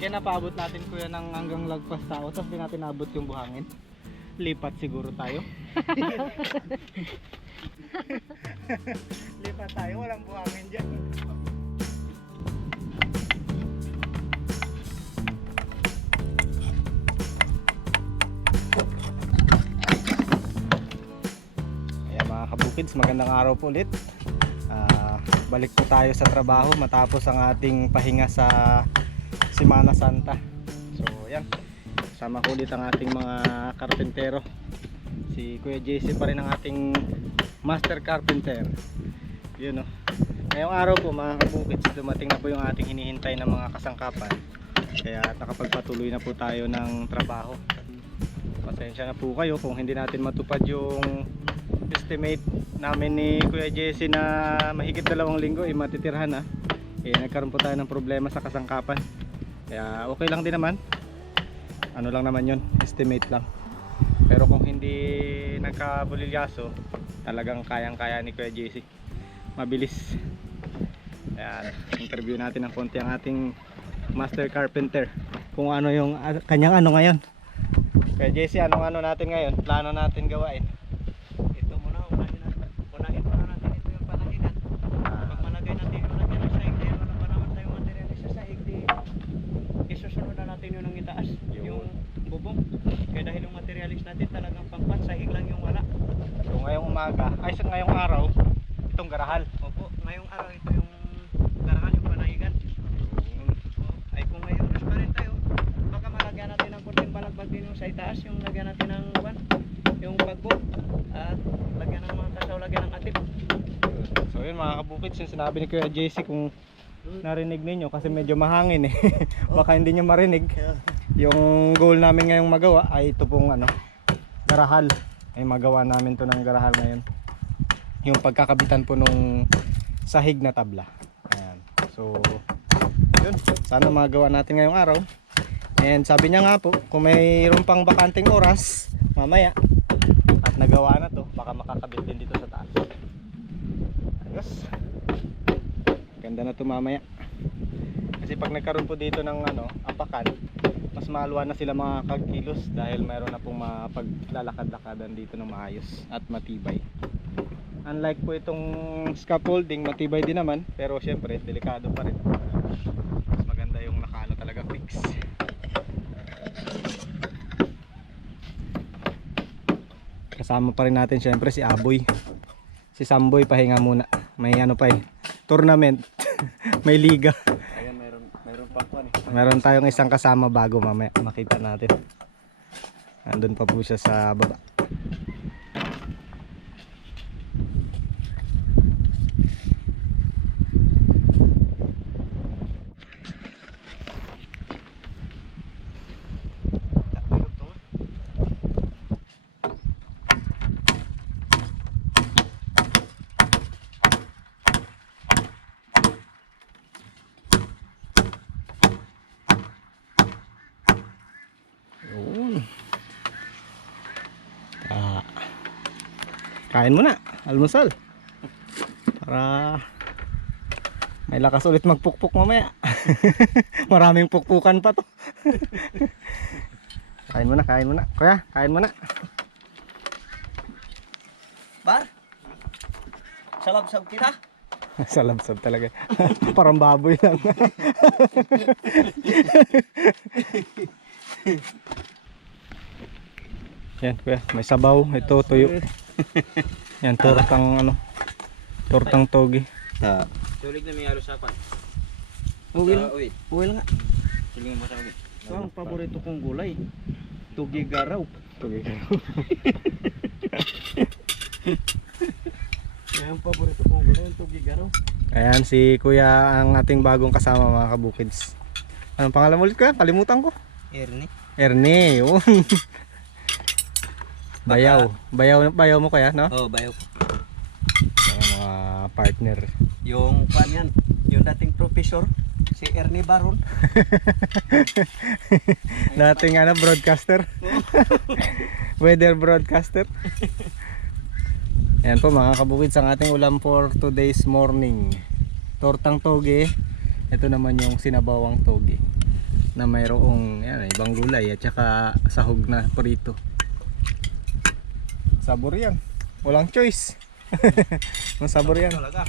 Kaya napaabot natin kuya ng hanggang lagpas tao, tapos di natin naabot yung buhangin. Lipat siguro tayo. Lipat tayo, walang buhangin dyan. Ayan mga kabukids, magandang araw po ulit. Ah, balik po tayo sa trabaho matapos ang ating pahinga sa Semana Santa. So, yan. Sama ko ulit ang ating mga karpentero. Si Kuya JC pa rin ang ating master carpenter. Yun o. Ngayong araw po mga kabukids, dumating na po yung ating hinihintay ng mga kasangkapan. Kaya nakapagpatuloy na po tayo ng trabaho. Pasensya na po kayo kung hindi natin matupad yung estimate namin ni Kuya Jesse na mahigit dalawang linggo eh matitirhan na eh nagkaroon po tayo ng problema sa kasangkapan kaya okay lang din naman. Ano lang naman yun estimate lang. Pero kung hindi nagkabulilyaso talagang kayang kaya ni Kuya Jesse mabilis. Ayan, interview natin ng konti ang ating master carpenter. Kung ano yung kanyang ano ngayon. Kuya Jesse anong ano natin ngayon? Plano natin gawain Ito muna, unahin natin. Unahin muna natin ito yung panahinan. Pag malagay natin yung lagyan ng sahig, dahil wala pa naman tayong material sa sahig, di isusunod na natin yun ang itaas, yung bubong. Kaya dahil yung materialis natin talagang pangpat, sahig lang yung wala. So ngayong umaga, ay sa ngayong araw, itong garahal. Opo, ngayong araw ito yung garahan yung panahigan. Oo. Ay kung may oras pa rin tayo, baka malagyan natin ng kunting balagbag din yung sa itaas, yung lagyan natin ng ban, yung pagbo. At lagyan ng mga tasaw, lagyan ng atip. So kabukid, yung sinabi ni Kuya JC kung narinig ninyo kasi medyo mahangin eh. Baka hindi nyo marinig. Yung goal namin ngayong magawa ay ito pong ano, garahal. Ay magawa namin to ng garahal ngayon. Yung pagkakabitan po nung sahig na tabla. Ayan. So, yun. Sana magawa natin ngayong araw. And sabi niya nga po, kung mayroon pang bakanting oras, mamaya, at nagawa na to, baka makakabit din dito sa taas. Ayos. Ganda na to mamaya. Kasi pag nagkaroon po dito ng ano, apakan, mas maluwan na sila mga kagkilos dahil mayroon na pong mapaglalakad-lakadan dito ng maayos at matibay. Unlike po itong scaffolding, matibay din naman, pero syempre, delikado pa rin. Mas maganda yung nakaano talaga fix. Kasama pa rin natin syempre si Aboy. Si Samboy pahinga muna. May ano pa eh. Tournament. May liga. Ayan, mayroon, mayroon pa po eh. Meron tayong isang kasama bago mamaya makita natin. Andun pa po siya sa baba. Yun. Ah. Kain muna, almusal. Para may lakas ulit magpukpuk mamaya. Maraming pukpukan pa to. kain muna, kain muna. Kuya, kain muna. Bar? Salab-sab kita? Salabsab talaga. Parang baboy lang. Yan, kuya, may sabaw, ito tuyo. Yan, tortang ano, tortang togi. Ha. Tulig na may alusapan. Uwi lang. Uwi. Lang nga. Tulig mo sa uwi. Ito ang paborito kong gulay. Tugi garaw. Togi. Yan ang paborito kong gulay, yung tugi garaw. Ayan, si kuya ang ating bagong kasama mga kabukids. Anong pangalan mo ulit kuya? Kalimutan ko. Ernie. Erne, yun. bayaw. Bayaw, bayaw mo kaya, no? Oh, bayo. Ayan, mga partner. Yung pan yan, yung dating professor, si Ernie Baron. Dating ano, broadcaster. Weather broadcaster. Ayan po mga kabukids ang ating ulam for today's morning. Tortang toge. Ito naman yung sinabawang toge na mayroong yan, ibang gulay at saka sahog na prito. Sabor yan. Walang choice. Masabor yan. Talaga.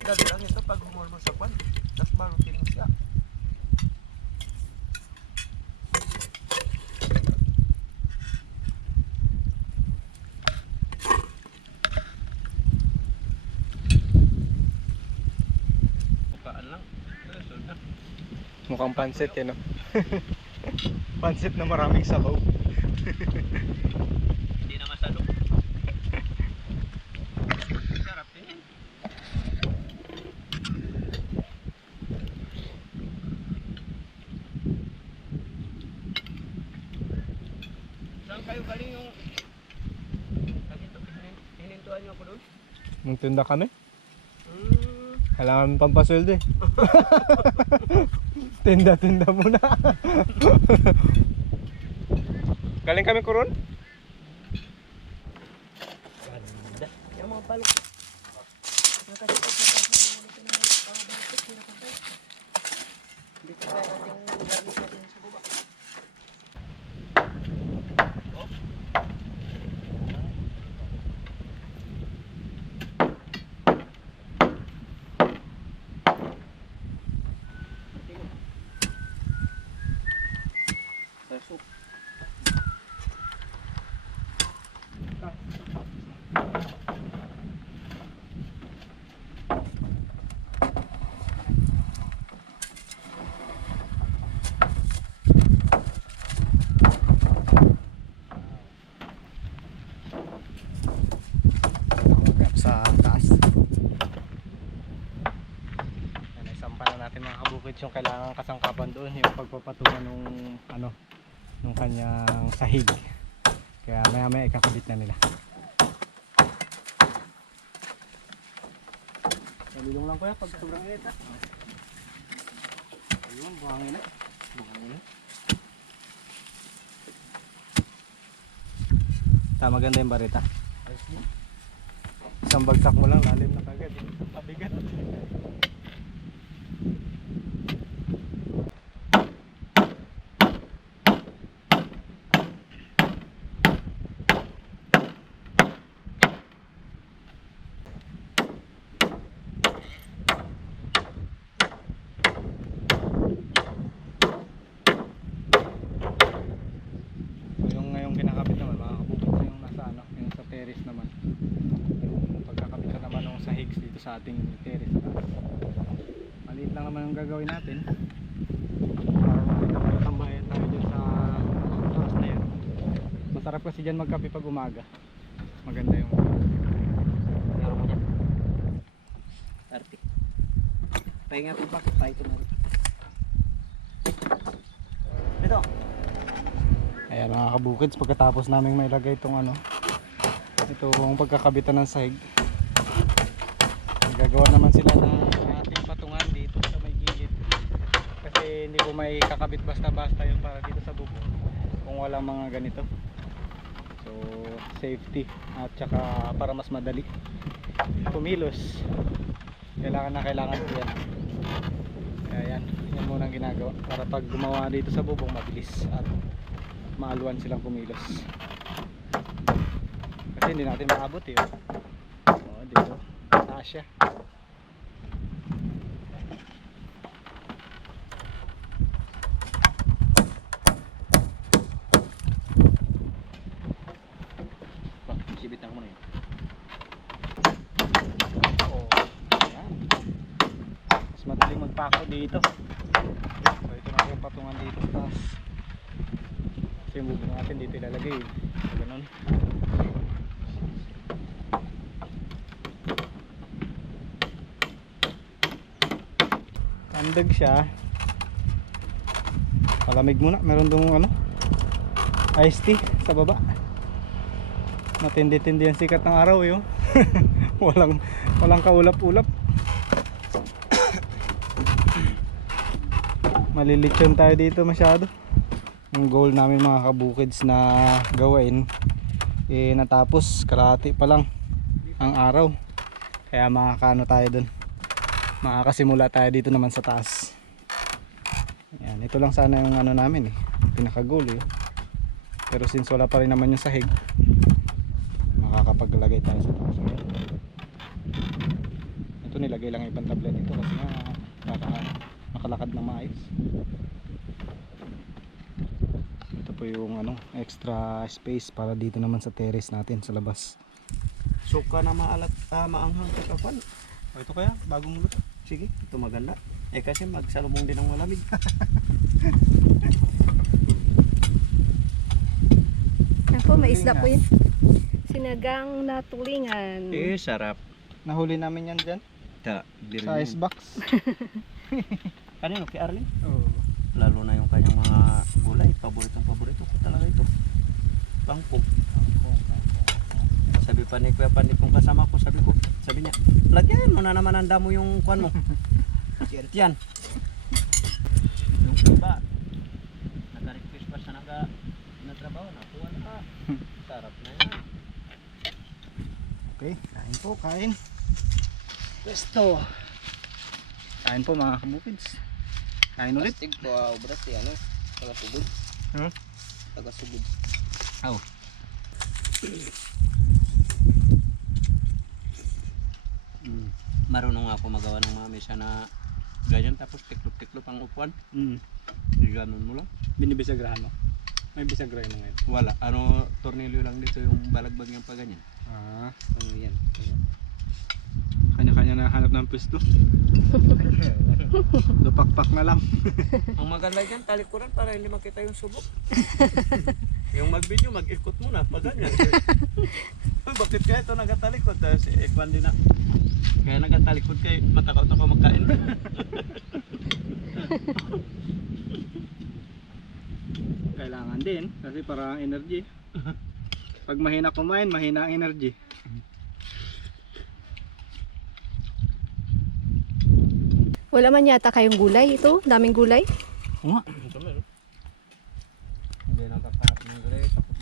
Dali lang ito pag humul mo sa kwan. Tapos balutin mo siya. Mukhang pansit yan, no? pansit na maraming sabaw. Hindi na masalo. Sarap din. Saan kayo galing yung... Hinintuan niyo ako doon? Nung tinda kami, Hmm. kailangan pampasweldo eh. Tinda-tinda muna. Galing kami kuron? Ganda. Yung mga palok. Dito tayo natin lagi natin sa baba. Sa soup. Tawag sa taas. Yan, isampa na kabukid yung kailangan kasangkapan doon yung pagpapatungan nung ano nung kanyang sahig. Kaya maya maya ikakabit na nila. Salilong lang kuya pag sobrang init ha. Ayun, buhangin na. Buhangin na. Tama ganda yung barita. Isang bagsak mo lang, lalim na kagad. Pabigat. So yung ngayong kinakabit naman, makakabukit na yung nasa ano, yung sa terrace naman. Yung pagkakabit na naman ng sahigs dito sa ating terrace. Maliit lang naman yung gagawin natin. Para makapagtambayan tayo dyan sa oras na yan. Masarap kasi dyan magkape pag umaga. Maganda yung Meron mo dyan. Arte. Pahinga po pa. Pahay ito na rin. Ito. Ayan mga kabukids, pagkatapos namin may lagay itong ano, itong pagkakabitan ng sahig. Gagawa naman sila ng ating patungan dito sa may gilid. Kasi hindi po may kakabit basta-basta yung para dito sa bubong kung walang mga ganito. So, safety at saka para mas madali kumilos. Kailangan na kailangan ko yan. Kaya yan, yan muna ang ginagawa para pag gumawa dito sa bubong mabilis at maaluan silang kumilos kasi hindi natin maabot eh oh. oh, dito taas siya Sibitan mo na yun. oh. Ayan. mas madaling magpako dito so ito na yung patungan dito taas kasi yung natin dito ilalagay. So, ganun Tandag siya. Palamig muna. Meron dong ano? Iced tea sa baba. Matindi-tindi ang sikat ng araw yun. walang walang kaulap-ulap. Malilitsyon tayo dito masyado. Ang goal namin mga kabukids na gawain eh natapos kalahati pa lang ang araw. Kaya makakano tayo dun. Makakasimula tayo dito naman sa taas. Yan, ito lang sana yung ano namin eh. Pinaka-goal eh. Pero since wala pa rin naman yung sahig, makakapaglagay tayo sa taas. Ito nilagay lang ibang tablet dito kasi nga naka, nakalakad na maayos. Ito po yung ano, extra space para dito naman sa terrace natin sa labas. Suka na maalat, ah, maanghang kakapan. O ito kaya, bagong luto. Sige, ito maganda. Eh kasi magsalubong din ng malamig. Yan po, may isda po yun. Sinagang na tulingan. Eh, sarap. Nahuli namin yan dyan Ta, sa icebox. Kanino? Kay Arlene? Oo. Lalo na yung kanyang mga gulay. Paboritong paborito ko talaga ito. Bangkok. Sabi pa ni Kuya Panik kung kasama ko, sabi ko, sabi niya, lagyan mo na naman ang damo yung kwan mo. Yan. Yung iba, nag-request pa sa naga natrabaho na, kuha na ka. Sarap na yan. Okay, kain po, kain. Pesto. Kain po mga kabukids. Kain ulit. Plastic po ah, obras eh, ano? Taga sugod. Hmm? Taga sugod. Mm. Marunong ako magawa ng mga mesa na ganyan tapos tiklop-tiklop ang upuan. Mm. Ganon mo lang. Binibisagrahan mo. May bisagrahan mo ngayon. Wala. Ano, tornilyo lang dito yung balagbag yung pa ganyan. Ah, Ano yan? kanya-kanya na hanap ng pwesto. Dupakpak na lang. Ang maganda dyan, talikuran para hindi makita yung subok. yung mag-video, mag-ikot muna, pa ganyan. Uy, bakit kaya ito nagatalikod? Tapos si Ekwan din na. Kaya nagatalikod kay matakot ako magkain. Kailangan din kasi para energy. Pag mahina kumain, mahina ang energy. Wala man yata kayong gulay ito. Daming gulay. Oo nga. Hindi nakakarap ng gulay, takot.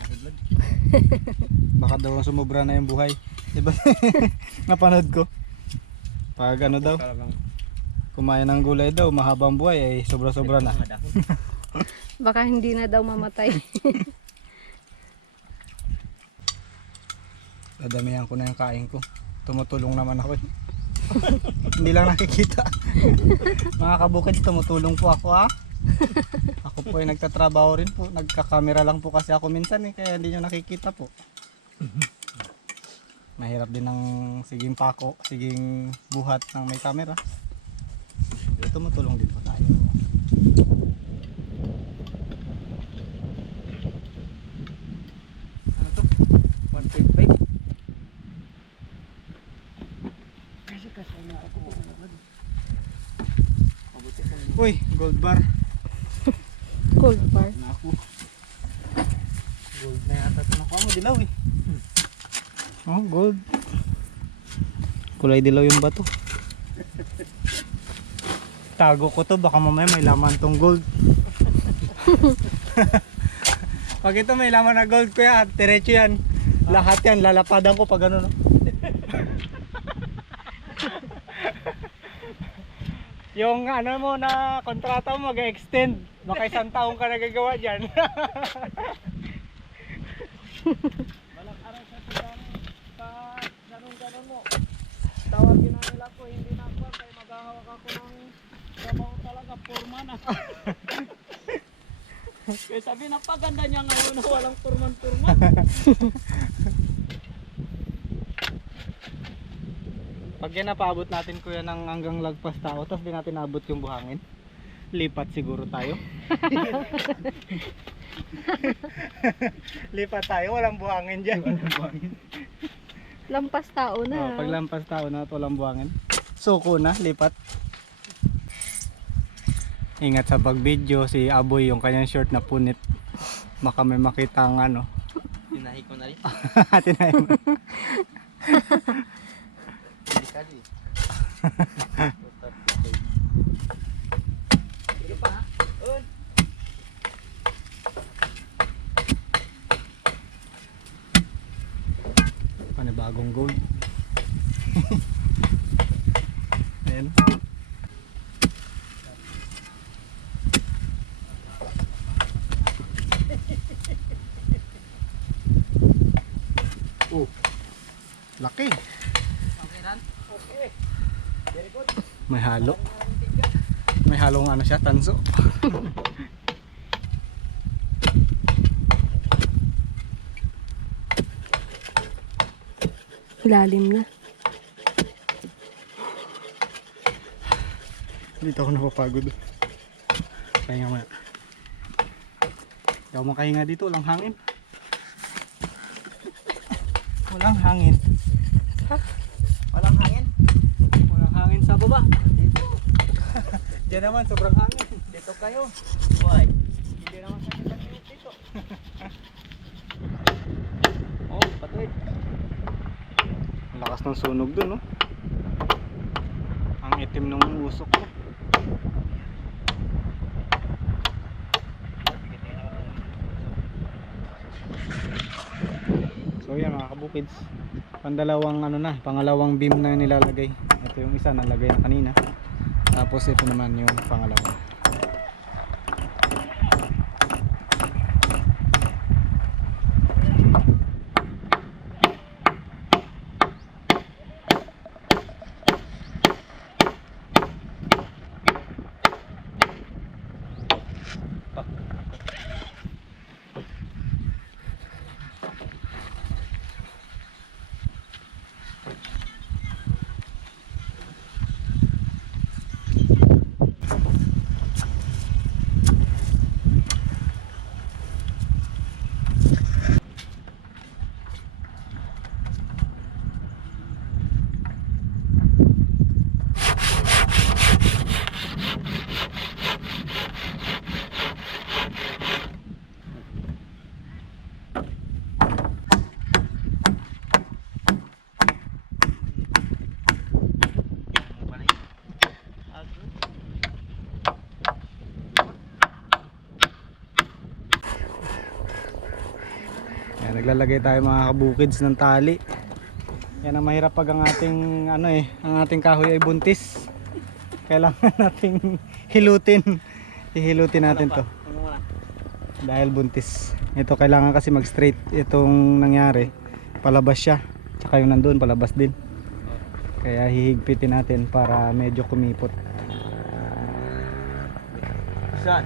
Baka daw sumobra na yung buhay. Di ba? Napanood ko. Pag ano daw, kumain ng gulay daw, mahabang buhay ay sobra-sobra na. Baka hindi na daw mamatay. Dadamihan ko na yung kain ko. Tumutulong naman ako. eh. Hindi lang nakikita. Mga kabukids, tumutulong po ako ha. Ako po ay nagtatrabaho rin po. Nagkakamera lang po kasi ako minsan eh, kaya hindi nyo nakikita po. Mahirap din ng siging pako, siging buhat ng may camera. Pero tumutulong din po tayo. Ano to? 1.5? Kasi kasi na ako. Uy, gold bar. Cold bar. na ako. Gold na yata ito nakuha mo, dilaw eh. Gold. Kulay dilaw yung bato. Tago ko to, baka mamaya may laman tong gold. pag ito may laman na gold kuya, diretso yan. Lahat yan, lalapadan ko pag ano no. yung ano mo na kontrata mo mag-extend. Baka isang taong ka nagagawa dyan. Walang araw sa silang sa ganun-ganun mo. Tawagin na nila ko, hindi na ako kaya maghahawak ako ng trabaho talaga, forma na. kaya sabi na paganda niya ngayon na walang purman-purman. Pag yan napaabot natin kuya ng hanggang lagpas tao, tapos di natin nabot yung buhangin, lipat siguro tayo. lipat tayo, walang buhangin dyan. Lampas tao Oh, na. pag lampas tao na at walang buhangin, suko na, lipat. Ingat sa pag-video, si Aboy yung kanyang short na punit. Baka may makita ang ano. Tinahi ko na rin. Tinayin mo. Laki. May halo. May halong ano siya, tanso. Lalim na. Dito ako napapagod. Kaya nga maya. Hindi ako makahinga dito, walang hangin. Walang hangin. Walang hangin. Walang hangin sa baba. Dito. Diyan naman, sobrang hangin. Dito kayo. Boy. Hindi naman sa kita dito. Oh, patay. Ang lakas ng sunog dun, no? Ang itim ng usok ko. So kabukids. Pandalawang ano na, pangalawang beam na nilalagay. Ito yung isa nalagay na kanina. Tapos ito naman yung pangalawa. Yan, naglalagay tayo mga kabukids ng tali. Yan ang mahirap pag ang ating ano eh, ang ating kahoy ay buntis. Kailangan nating hilutin. Hihilutin natin to Ano dahil buntis. Ito kailangan kasi mag straight itong nangyari. Palabas siya. Tsaka yung nandun palabas din. Kaya hihigpitin natin para medyo kumipot. Saan?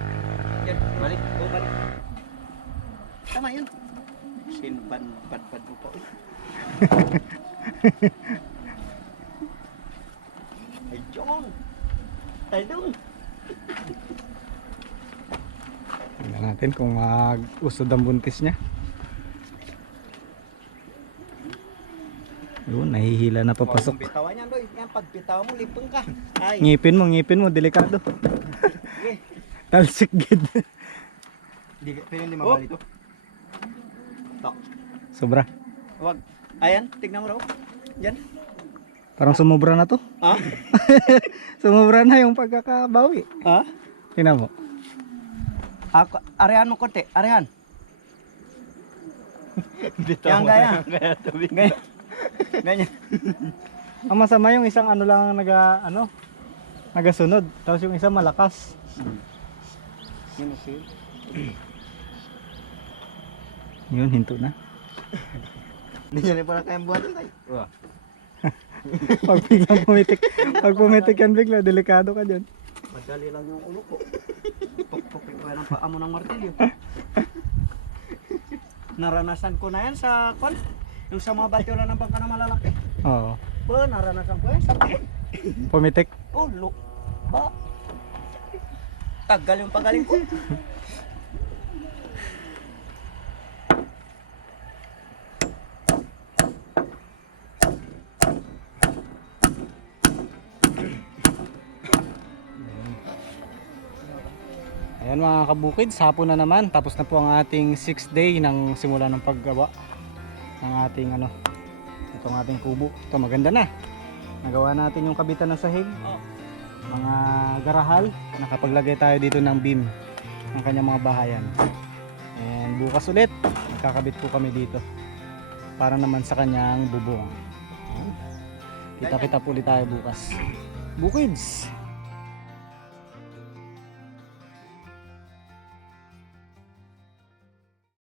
Balik. Balik. Tama yun. Sinpan patpat mo pa. Ay, John. Ay, John. Tingnan natin kung mag-usod ang buntis niya. Yun, nahihila na papasok. Oh, bitawan yan, Doy. Yan, pag bitaw mo, lipeng ka. Ay. Ngipin mo, ngipin mo, delikado. Talsik gid. Di, pero hindi mabali to. Tok. Sobra. Wag. Ayan, tignan mo raw. Yan. Parang sumobra na to. Ha? Sumobra na yung pagkakabawi. Ha? Tingnan mo. Ako, arehan mo konti. Arehan. Yan, gaya. Gaya, Gaya. Ganyan. Ang masama yung isang ano lang ang naga ano nagasunod tapos yung isa malakas. Yun, okay. Yun hinto na. Hindi yan pala kayang buhatin tayo. Pag biglang pumitik, pag pumitik yan bigla delikado ka diyan. Madali lang yung ulo ko. Pukpukin ko yan ang paa mo ng martilyo. Naranasan ko na yan sa kon. Yung sa mga batyo na ng bangka na malalaki. Oo. Ba, naranasan ko yan sa. Pumitik. Ulo. Ba? Tagal yung pagaling ko. Ayan mga kabukid, hapon na naman. Tapos na po ang ating 6th day ng simula ng paggawa ng ating ano, itong ating kubo. Ito maganda na. Nagawa natin yung kabitan ng sahig. Mga garahal. Nakapaglagay tayo dito ng beam ng kanyang mga bahayan. And bukas ulit, kakabit po kami dito. Para naman sa kanyang bubong. Kita-kita po ulit tayo bukas. Bukids!